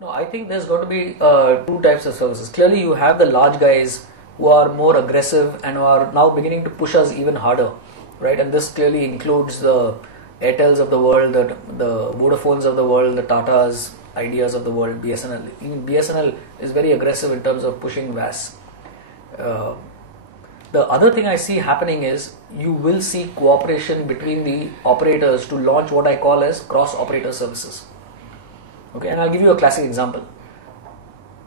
No, I think there's going to be two types of services. Clearly, you have the large guys who are more aggressive and who are now beginning to push us even harder, right? And this clearly includes the Airtels of the world, the Vodafones of the world, the Tatas, Ideas of the world, BSNL. Even BSNL is very aggressive in terms of pushing VAS. The other thing I see happening is you will see cooperation between the operators to launch what I call as cross-operator services. Okay, and I'll give you a classic example.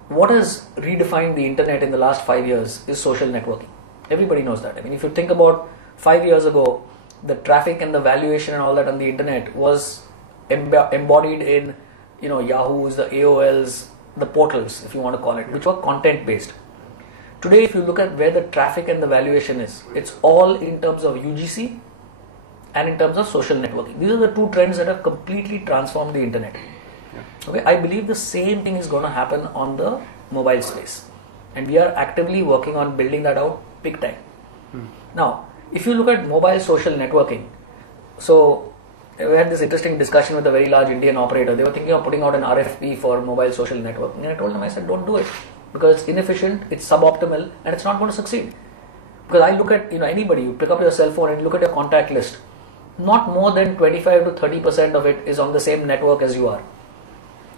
What has redefined the internet in the last 5 years is social networking. Everybody knows that. I mean, if you think about 5 years ago, the traffic and the valuation and all that on the internet was embodied in, Yahoo's, the AOLs, the portals, if you want to call it, which were content based. Today, if you look at where the traffic and the valuation is, it's all in terms of UGC and in terms of social networking. These are the two trends that have completely transformed the internet. Okay, I believe the same thing is going to happen on the mobile space, and we are actively working on building that out big time. Now, if you look at mobile social networking, so we had this interesting discussion with a very large Indian operator. They were thinking of putting out an RFP for mobile social networking, and I told them, I said, don't do it, because it's inefficient, it's suboptimal, and it's not going to succeed. Because I look at anybody, you pick up your cell phone and look at your contact list, not more than 25 to 30% of it is on the same network as you are.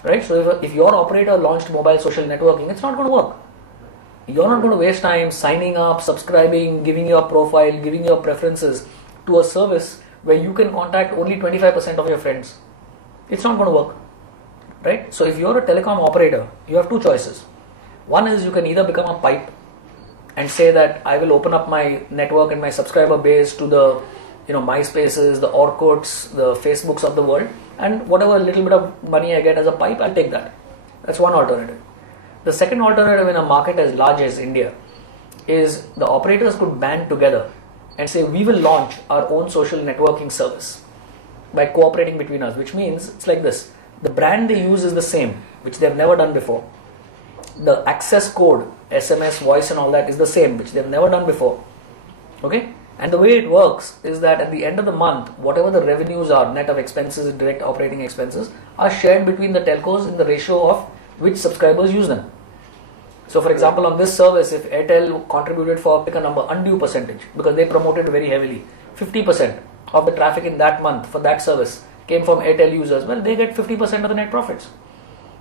Right? So if your operator launched mobile social networking, it's not going to work. You're not going to waste time signing up, subscribing, giving your profile, giving your preferences to a service where you can contact only 25% of your friends. It's not going to work. Right? So if you're a telecom operator, you have two choices. One is you can either become a pipe and say that I will open up my network and my subscriber base to the MySpaces, the Orkuts, the Facebooks of the world, and whatever little bit of money I get as a pipe, I'll take that. That's one alternative. The second alternative in a market as large as India is the operators could band together and say we will launch our own social networking service by cooperating between us, which means it's like this. The brand they use is the same, which they've never done before. The access code, SMS, voice and all that is the same, which they've never done before. Okay? And the way it works is that at the end of the month, whatever the revenues are, net of expenses, direct operating expenses, are shared between the telcos in the ratio of which subscribers use them. So for example, on this service, if Airtel contributed for, pick a number, undue percentage, because they promoted very heavily, 50% of the traffic in that month for that service came from Airtel users, well, they get 50% of the net profits.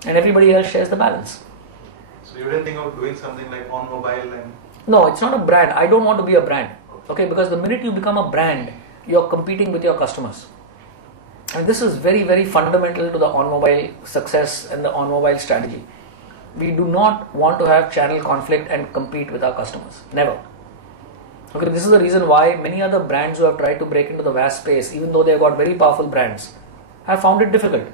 And everybody else shares the balance. So you didn't think of doing something like on mobile and... No, it's not a brand. I don't want to be a brand. Okay, because the minute you become a brand, you're competing with your customers. And this is very, very fundamental to the on-mobile success and the on-mobile strategy. We do not want to have channel conflict and compete with our customers. Never. Okay, this is the reason why many other brands who have tried to break into the VAS space, even though they've got very powerful brands, have found it difficult.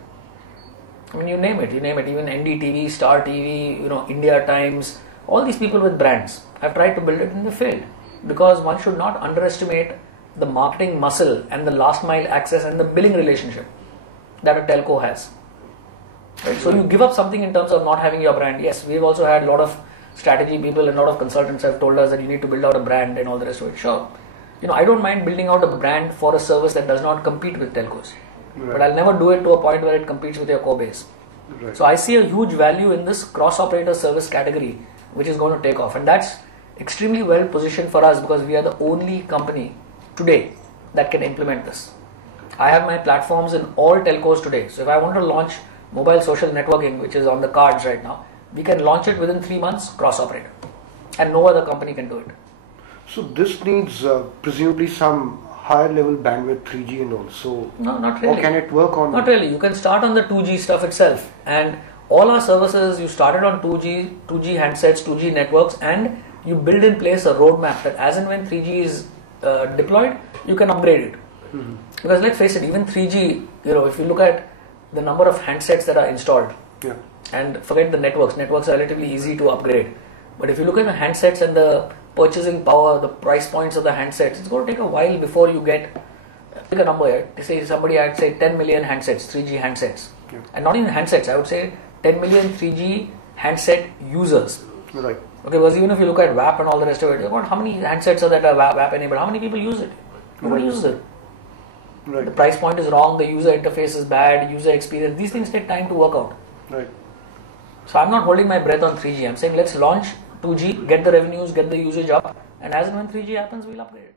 I mean, you name it, even NDTV, Star TV, India Times, all these people with brands have tried to build it and they failed. Because one should not underestimate the marketing muscle and the last mile access and the billing relationship that a telco has. Right? So you give up something in terms of not having your brand. Yes, we've also had a lot of strategy people and a lot of consultants have told us that you need to build out a brand and all the rest of it. Sure. I don't mind building out a brand for a service that does not compete with telcos. Right. But I'll never do it to a point where it competes with your core base. Right. So I see a huge value in this cross-operator service category which is going to take off, and that's extremely well positioned for us because we are the only company today that can implement this. I have my platforms in all telcos today. So if I want to launch mobile social networking, which is on the cards right now, we can launch it within 3 months, cross-operator. And no other company can do it. So this needs presumably some higher level bandwidth, 3G and all. So no, not really. Or can it work on... Not really. You can start on the 2G stuff itself. And all our services, you started on 2G handsets, 2G networks, and you build in place a roadmap that as and when 3G is deployed, you can upgrade it. Mm-hmm. Because let's face it, even 3G, if you look at the number of handsets that are installed, and forget the networks are relatively easy to upgrade. But if you look at the handsets and the purchasing power, the price points of the handsets, it's going to take a while before you get, pick a number here, say somebody had say 10 million handsets, 3G handsets. Yeah. And not even handsets, I would say 10 million 3G handset users. Right. Okay, because even if you look at WAP and all the rest of it, how many handsets are that are WAP enabled? How many people use it? Nobody uses it. Right. The price point is wrong, the user interface is bad, user experience, these things take time to work out. Right. So I'm not holding my breath on 3G. I'm saying let's launch 2G, get the revenues, get the usage up, and as and when 3G happens, we'll upgrade it.